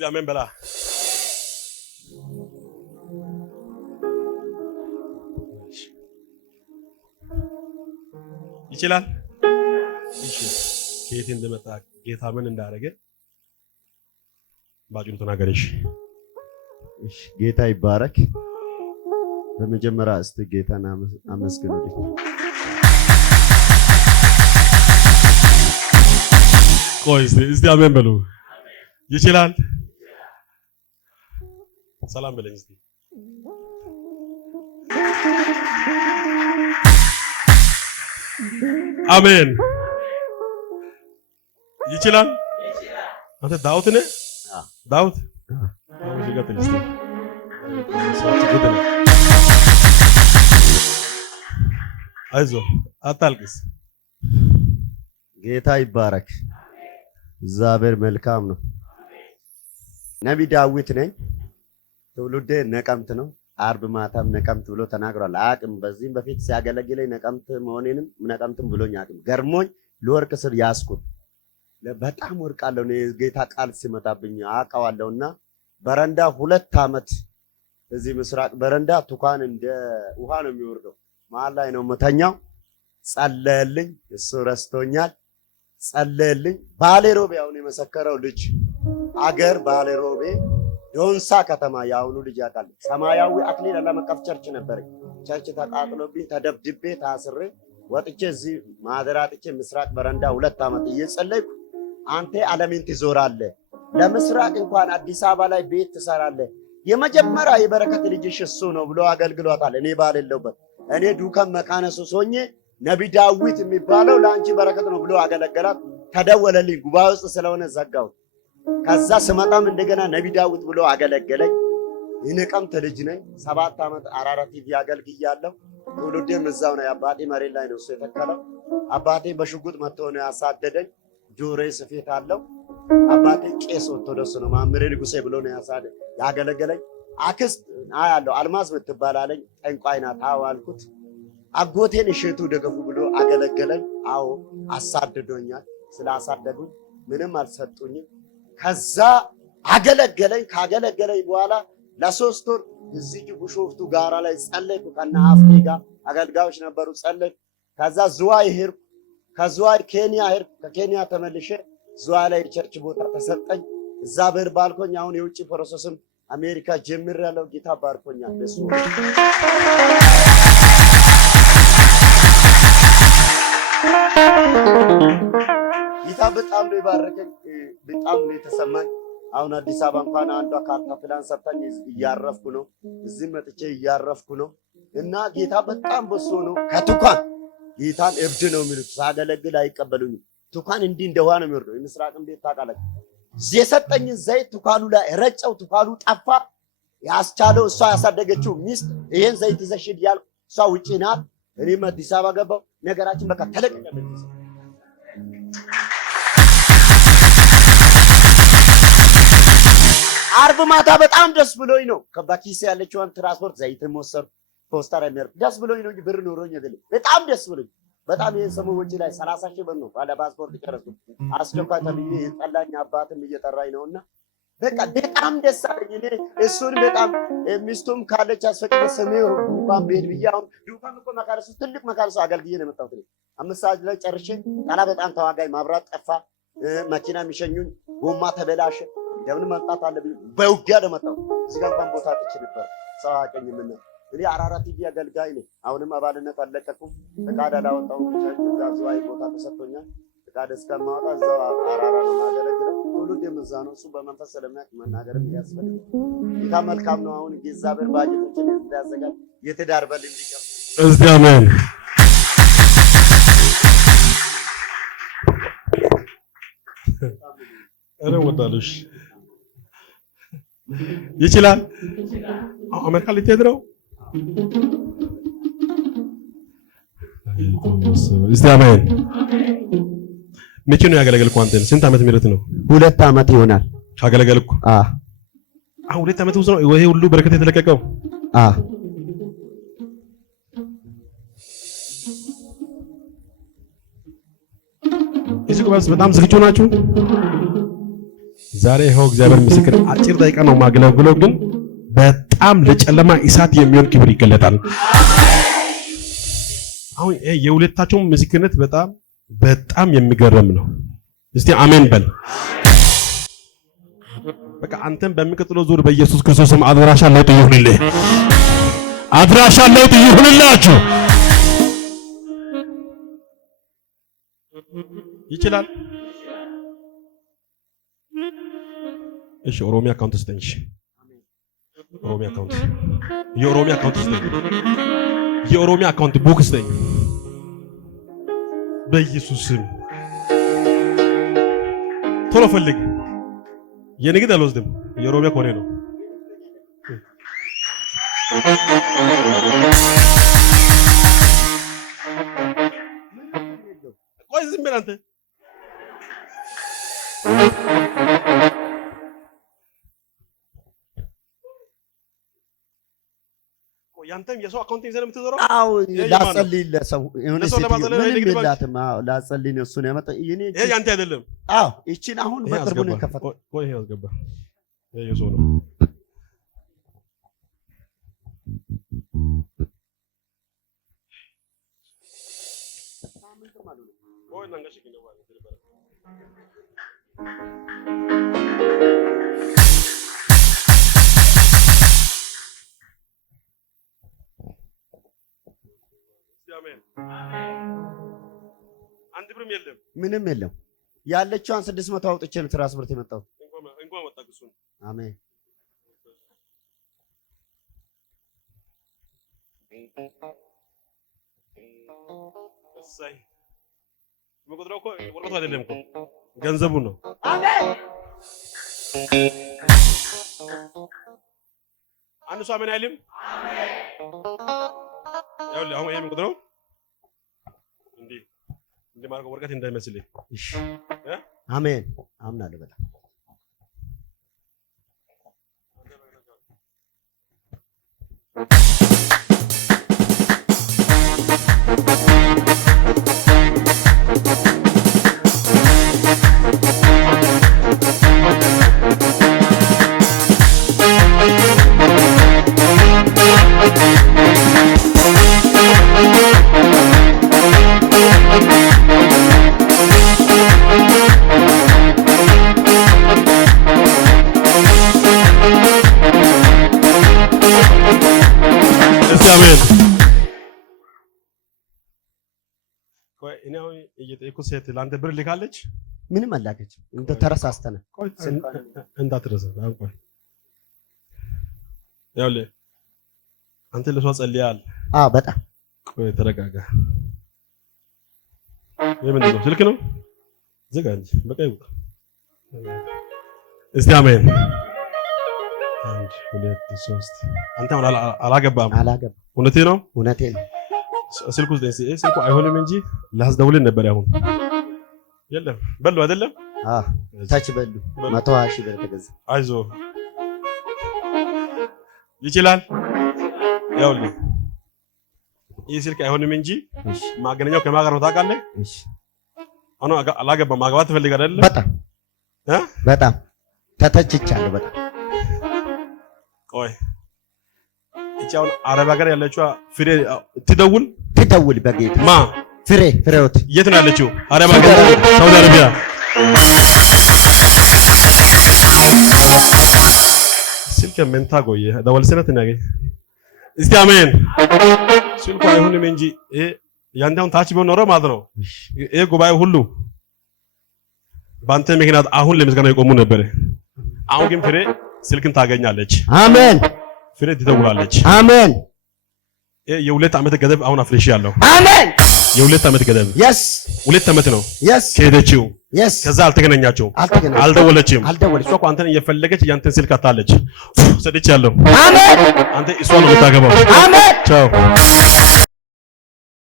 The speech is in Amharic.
እስቲ አሜን በላ። ይችላል። እሺ ከየት እንደመጣ ጌታ ምን እንዳደረገ ባጭሩ ተናገረሽ። እሺ ጌታ ይባረክ። በመጀመሪያ እስቲ ጌታን አመስግኑልኝ። ቆይ እስቲ አሜን በሉ። ይችላል። ሰላም በለኝ እስቲ። አሜን። ይችላል። አንተ ዳዊት ነህ? ዳዊት አሁን ይገጥል እስቲ። አይዞህ አታልቅስ። ጌታ ይባረክ። እግዚአብሔር መልካም ነው። ነቢይ ዳዊት ነኝ። ትውልዴ ነቀምት ነው። አርብ ማታም ነቀምት ብሎ ተናግሯል። አቅም በዚህም በፊት ሲያገለግለኝ ነቀምት መሆኔንም ነቀምትም ብሎኝ አቅም ገርሞኝ ለወርቅ ስር ያስኩት በጣም ወርቃለሁ። ጌታ ቃል ሲመጣብኝ አውቀዋለሁና በረንዳ 2 ዓመት እዚህ ምስራቅ በረንዳ ቱካን እንደ ውሃ ነው የሚወርደው። መሀል ላይ ነው መተኛው። ጸለየልኝ። እሱ ረስቶኛል። ጸለየልኝ። ባሌሮቤ አሁን የመሰከረው ልጅ አገር ባሌሮቤ ዶንሳ ከተማ ያውኑ ልጅ ያውቃል። ሰማያዊ አክሊል ዓለም አቀፍ ቸርች ነበር። ቸርች ተቃጥሎብኝ ተደብድቤ ታስሬ ወጥቼ እዚህ ማደራጥቼ ምስራቅ በረንዳ 2 ዓመት እየጸለይኩ አንተ ዓለምን ትዞራለህ፣ ለምስራቅ እንኳን አዲስ አበባ ላይ ቤት ትሰራለህ፣ የመጀመሪያ የበረከት ልጅሽ እሱ ነው ብሎ አገልግሎታል። እኔ ባልሌለውበት እኔ ዱከም መካነሱስ ሆኜ ነቢይ ዳዊት የሚባለው ለአንቺ በረከት ነው ብሎ አገለገላት። ተደወለልኝ። ጉባኤ ውስጥ ስለሆነ ዘጋው። ከዛ ስመጣም እንደገና ነቢይ ዳዊት ብሎ አገለገለኝ። የነቀምት ልጅ ነኝ። 7 ዓመት አራራ ቲቪ አገልግያለሁ። ትውልዴም እዛው ነው። አባቴ መሬት ላይ ነው እሱ የተከለው። አባቴ በሽጉጥ መጥቶ ነው ያሳደደኝ። ጆሮዬ ስፌት አለው። አባቴ ቄስ ኦርቶዶክስ ነው። ማምሬ ንጉሴ ብሎ ነው ያገለገለኝ። አክስት ያለው አልማዝ ምትባላለኝ ጠንቋይ ናት። አዎ አልኩት። አጎቴን እሸቱ ደገፉ ብሎ አገለገለኝ። አዎ አሳድዶኛል። ስላሳደዱኝ ምንም አልሰጡኝም። ከዛ አገለገለኝ። ካገለገለኝ በኋላ ለ3 ወር እዚህ ቢሾፍቱ ጋራ ላይ ጸለይኩ። ከነ ሀፍቴ ጋር አገልጋዮች ነበሩ። ጸለይኩ። ከዛ ዝዋይ ሄድኩ። ከዝዋይ ኬንያ ሄድኩ። ከኬንያ ተመልሼ ዝዋይ ላይ ቸርች ቦታ ተሰጠኝ። እዛ በር ባልኮኝ አሁን የውጭ ፕሮሰስም አሜሪካ ጀምሬያለሁ። ጌታ ባርኮኛል። በሱ ጌታ በጣም ነው የባረከኝ። በጣም ነው የተሰማኝ። አሁን አዲስ አበባ እንኳን አንዷ ካርታ ፕላን ሰጥታኝ እያረፍኩ ነው። እዚህ መጥቼ እያረፍኩ ነው እና ጌታ በጣም በሱ ነው። ከቱካን ጌታን እብድ ነው የሚሉት። ሳገለግል አይቀበሉኝም። ቱካን እንዲህ እንደዋ ነው የሚወርደው። የምስራቅን ቤት ታውቃለህ። የሰጠኝን ዘይት ቱካኑ ላይ ረጨው። ቱካኑ ጠፋ። ያስቻለው እሷ ያሳደገችው ሚስት ይሄን ዘይት ይዘሽ ሂድ ያልኩ እሷ ውጪ ናት። እኔም አዲስ አበባ ገባሁ። ነገራችን በቃ ተለቀቀ። አርብ ማታ በጣም ደስ ብሎኝ ነው። ከባኪስ ያለችውን ትራንስፖርት ዘይትም ወሰድኩ። ፖስታር የሚያርፍ ደስ ብሎኝ ነው እንጂ ብር ኖሮኝ አይደለም። በጣም ደስ ብሎኝ በጣም ይሄን ሰሞን ወጪ ላይ 30 ሺህ ብር ነው ባለ ፓስፖርት ጨረስኩ። አስቸኳይ ተብዬ የጠላኝ አባትም እየጠራኝ ነውና በቃ በጣም ደስ አለኝ። እኔ እሱን በጣም ሚስቱም ካለች አስፈቅደ ሰሜው ዱካን ቤት ብያው ዱካን እኮ መካረሱ ትልቅ መካረሱ አገልግዬ ነው የመጣሁት። 5 ሰዓት ላይ ጨርሼ ጣላ በጣም ተዋጋኝ። ማብራት ጠፋ። መኪና የሚሸኙኝ ጎማ ተበላሸ። እንደምን መምጣት አለብኝ። በውጊያ ነው መጣሁ። እዚህ ጋር እንኳን ቦታ ጥቼ ነበር። ሰው አቀኝ ምን እኔ አራራ ቲቪ አገልጋይ ነኝ። አሁንም አባልነት አልለቀኩም። ፈቃድ አላወጣሁም። ዝዋይ ቦታ ተሰጥቶኛል። ፈቃድ እስከማወጣ እዛው አራራ ነው ማገለግለው። ሁሉም የምዛ ነው። እሱ በመንፈስ ስለሚያውቅ መናገርም ያስፈልጋል። ጌታ መልካም ነው። አሁን እግዚአብሔር ባጀቶችን ያዘጋጅ የትዳር በል እንዲቀር እስቲ አሜን። እረ ወጣለሽ ይችላል። አሜሪካ ልትሄድ ነው። እስቲ አሜን። መቼ ነው ያገለገልኩ? አንተን ስንት ዓመት ምረት ነው? 2 ዓመት ይሆናል ካገለገልኩ። አሁን 2 ዓመት ውስጥ ነው ይሄ ሁሉ በረከት የተለቀቀው። እዚህ ጉባኤ በጣም ዝግጁ ናችሁ? ዛሬ ይኸው እግዚአብሔር ምስክር አጭር ደቂቃ ነው ማገለግለው፣ ግን በጣም ለጨለማ እሳት የሚሆን ክብር ይገለጣል። አሁን የሁለታቸው ምስክርነት በጣም የሚገርም ነው። እስቲ አሜን በል። በቃ አንተም በሚቀጥለው ዙር በኢየሱስ ክርስቶስ ስም አድራሻ ለውጥ ይሁንልህ። አድራሻ ለውጥ ይሁንላችሁ። ይችላል። እሺ ኦሮሚያ አካውንት ስጠኝ። እሺ ኦሮሚያ አካውንት የኦሮሚያ አካውንት ስጠኝ። የኦሮሚያ አካውንት ቡክ ስጠኝ በኢየሱስ ስም። ቶሎ ፈልግ። የንግድ አልወስድም። የኦሮሚያ ኮኔ ነው። ቆይ ዝም በል አንተ። ያንተም የሰው አካውንት ይዘህ የምትዞረው? አዎ ላጸልይለት ሰው የሆነ ሴት ምንም የላትም። አዎ ላጸልይ ነው። እሱን ያመጣ ይሄ ያንተ አይደለም። አዎ እቺን አሁን በቅርቡ ነው የከፈተው። ቆይ ይሄ አስገባ። ይሄ የሰው ነው። ቆይ እናንጋሽ ግን ነው ማለት ነው። አንድ ብርም የለም፣ ምንም የለም። ያለችዋን 600 አውጥቼ ነው ትራንስፖርት የመጣው። እንኳን ወጣ ግሱ። አሜን። እሰይ መቆጥረው እኮ ወረቀቱ አይደለም እኮ ገንዘቡ ነው። አሜን። አንድ ሰው አሜን አይልም? ያው አሁን ይሄ መቆጥረው እንዴ ማርቆ ወረቀት እንዳይመስልህ። እሺ አሜን። አምናለሁ በጣም ሴት ለአንተ ብር ልካለች? ምንም አላከች። እንደ ተረሳስተነ እንዳትረሳ። ቆይ ያውልህ አንተ ለሷ ጸልያል? አዎ በጣም ቆይ ተረጋጋ። ምንድን ነው? ስልክ ነው? ዝጋ እንጂ በቃ ይውጣ። እስቲ አሜን። 1 2 3 አንተ አላገባም? አላገባም። እውነቴ ነው? እውነቴ ነው። ስልኩ ስልኩ አይሆንም እንጂ ላስደውልን ነበር። አሁን የለም በሉ አይደለም? ታች በሉ 120 ብር ተገዛ። አይዞ ይችላል። ያውልህ ይህ ስልክ አይሆንም እንጂ ማገናኛው ከማጋር ነው ታውቃለህ? እሺ አሁን አላገባም። ማግባት ትፈልጋለህ አይደል? በጣም ተተችቻለሁ። በጣም ቆይ እቺ አሁን አረብ ሀገር ያለችው ፍሬ ትደውል በጌታ ማ ፍሬዎት የት ነው ያለችው? አረብ ሀገር ሳውዲ አረቢያ። ስልክ መንታ ጎየ ደወልሰነት ነገ እስቲ አሜን። ስልኩ አይሆንም እንጂ ያንተውን ታች ቢሆን ኖሮ ማለት ነው ይሄ ጉባኤ ሁሉ በአንተ ምክንያት አሁን ለምስጋና የቆሙ ነበር። አሁን ግን ፍሬ ስልክን ታገኛለች። አሜን። ፍሬ ትደውላለች። አሜን። የ2 ዓመት ገደብ አሁን አፍሬሽ ያለው። አሜን። የ2 ዓመት ገደብ 2 ዓመት ነው ከሄደችው። ከዛ አልተገናኛቸውም፣ አልደወለችም። እሷ እኮ አንተን እየፈለገች ያንተን ስልክ አታለች። ሰድቻለሁ። አሜን። አንተ እሷ ነው የምታገባው። አሜን። ቻው